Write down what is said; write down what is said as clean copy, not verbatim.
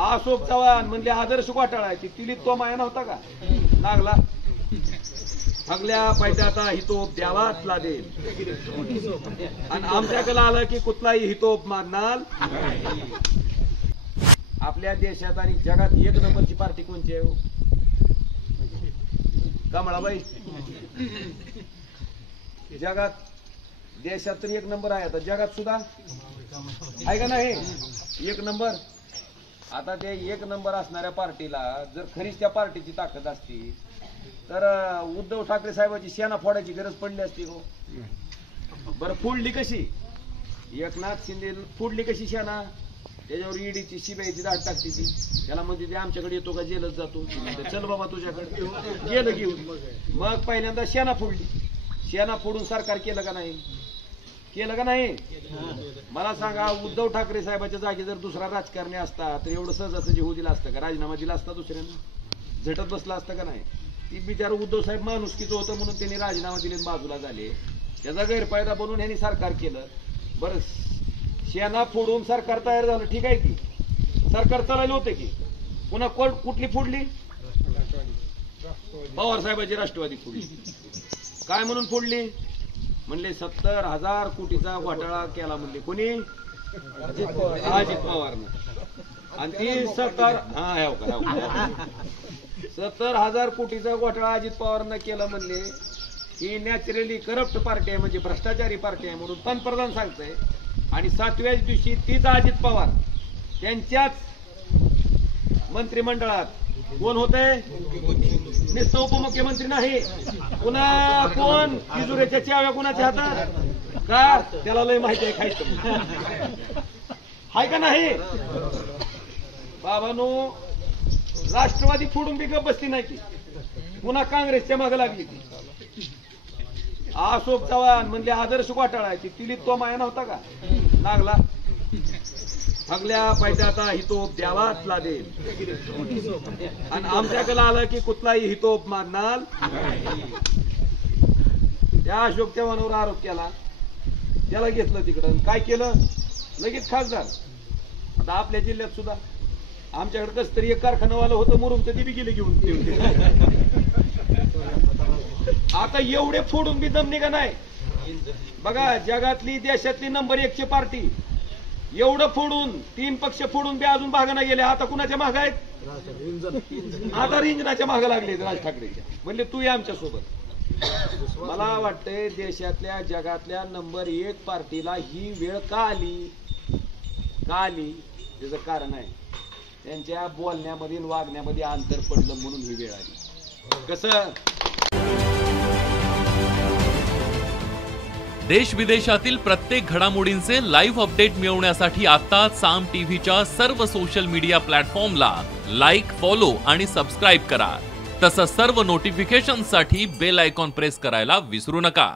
अशोक चव्हाण म्हणजे आदर्श घोटाळा आहे तिली तो माया नव्हता का लागला सगळ्या पैशाचा हितोप द्यावाच लागेल आणि आमच्याकडे आलं की कुठलाही हितोप मागणार आपल्या देशात आणि जगात एक नंबरची पार्टी कोणची आहे कमळाबाई जगात देशात तर एक नंबर आहे आता जगात सुद्धा आहे का नाही एक नंबर आता ते एक नंबर असणाऱ्या पार्टीला जर खरीच त्या पार्टीची ताकद असती तर उद्धव ठाकरे साहेबांची सेना फोडायची गरज पडली असती हो बरं फोडली कशी एकनाथ शिंदे फोडली कशी सेना त्याच्यावर ईडीची सीबीआयची दाट टाकते ती त्याला म्हणजे ते आमच्याकडे येतो का जेलच जातो चल बाबा तुझ्याकडे गेलं घेऊन मग पहिल्यांदा सेना फोडली सेना फोडून सरकार केलं का नाही मला सांगा उद्धव ठाकरे साहेबाच्या जागी जर दुसरा राजकारणी असता तर एवढं सहजासहजी होऊ दिला असतं का राजीनामा दिला असता दुसऱ्यांना झटत बसला असतं का नाही ती बिचार उद्धव साहेब माणुसकीचं होतं म्हणून त्यांनी राजीनामा दिले बाजूला झाले त्याचा गैरफायदा बनवून यांनी सरकार केलं बरं सेना फोडून सरकार तयार झालं ठीक आहे की सरकार चालवलं होतं की पुन्हा कुठली फोडली पवार साहेबांची राष्ट्रवादी फोडली काय म्हणून फोडली म्हणले 70,000 कोटीचा घोटाळा केला म्हणले कोणी अजित पवारनं आणि ती 70,000 कोटीचा घोटाळा अजित पवारनं केला म्हणले ही नॅचरली करप्ट पार्टी आहे म्हणजे भ्रष्टाचारी पार्टी आहे म्हणून पंतप्रधान सांगतंय आणि 7व्याच दिवशी तीच अजित पवार त्यांच्याच मंत्रिमंडळात कोण होते नुसतं उपमुख्यमंत्री नाही पुन्हा कोण तिजुऱ्याच्या चाव्या कोणाच्या हातात का त्याला लय माहिती आहे खायचं हाय का नाही बाबांनो राष्ट्रवादी फोडून बी गप बसली नाही ती पुन्हा काँग्रेसच्या मागे लागली ती अशोक चव्हाण म्हणजे आदर्श घोटाळा आहे तिली तो माया नव्हता का लागला सगळ्या पैशाचा हितोप द्यावाच लागेल आणि आमच्याकडे आलं की कुठलाही हितोप मागणार त्या अशोक चव्हाणावर आरोप केला त्याला घेतलं तिकडं काय केलं लगेच खासदार आता आपल्या जिल्ह्यात सुद्धा आमच्याकडे कसं तरी एक कारखानावाला होतं मुरुमचं ती बी गेले घेऊन आता एवढे फोडून बी दम निघा नाही बघा जगातली देशातली नंबर 1 ची पार्टी एवढं फोडून 3 पक्ष फोडून बी अजून भागाना गेले आता कुणाच्या माग आहेत आता रिंजनाच्या मागे लागले राज ठाकरेच्या म्हणले तू या आमच्या सोबत मला वाटतंय देशातल्या जगातल्या नंबर 1 पार्टीला ही वेळ का आली त्याचं कारण आहे त्यांच्या बोलण्यामध्ये वागण्यामध्ये अंतर पडलं म्हणून ही वेळ आली कसं देश विदेशातील प्रत्येक घडामोडींचे लाईव्ह अपडेट मिळवण्यासाठी आता साम टीव्हीच्या सर्व सोशल मीडिया प्लॅटफॉर्मला लाईक, फॉलो आणि सबस्क्राईब करा. तसंच सर्व नोटिफिकेशनसाठी बेल आयकॉन प्रेस करायला विसरू नका.